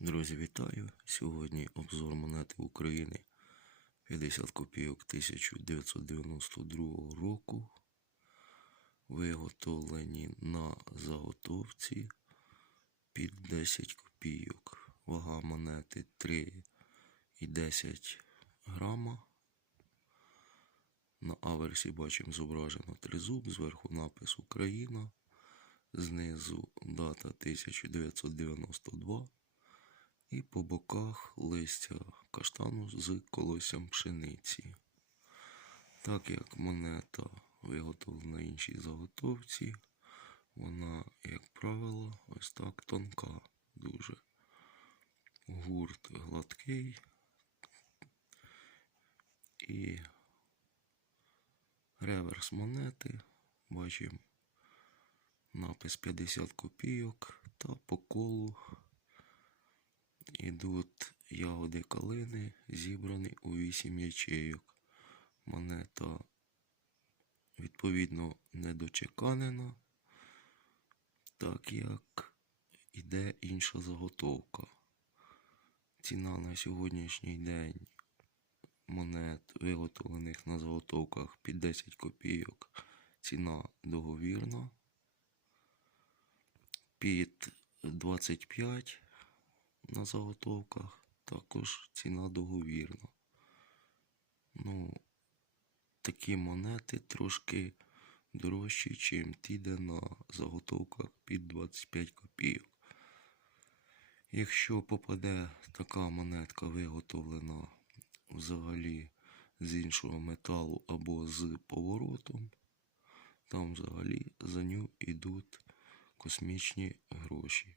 Друзі, вітаю! Сьогодні обзор монети України 50 копійок 1992 року. Виготовлені на заготовці під 10 копійок. Вага монети 3,10 грама. На аверсі бачимо зображено тризуб, зверху напис Україна, знизу дата 1992 і по боках листя каштану з колоссям пшениці. Так як монета виготовлена на іншій заготовці, вона, як правило, ось так тонка дуже. Гурт гладкий і реверс монети. Бачимо напис 50 копійок та по колу ідуть ягоди калини, зібрані у 8 ячейок. Монета відповідно недочеканена, так як іде інша заготовка. Ціна на сьогоднішній день монет, виготовлених на заготовках під 10 копійок, ціна договірна. Під 25 на заготовках також ціна договірна. Ну, такі монети трошки дорожчі, ніж ті, де на заготовках під 25 копійок. Якщо попаде така монетка виготовлена взагалі з іншого металу або з поворотом, там взагалі за ню йдуть космічні гроші.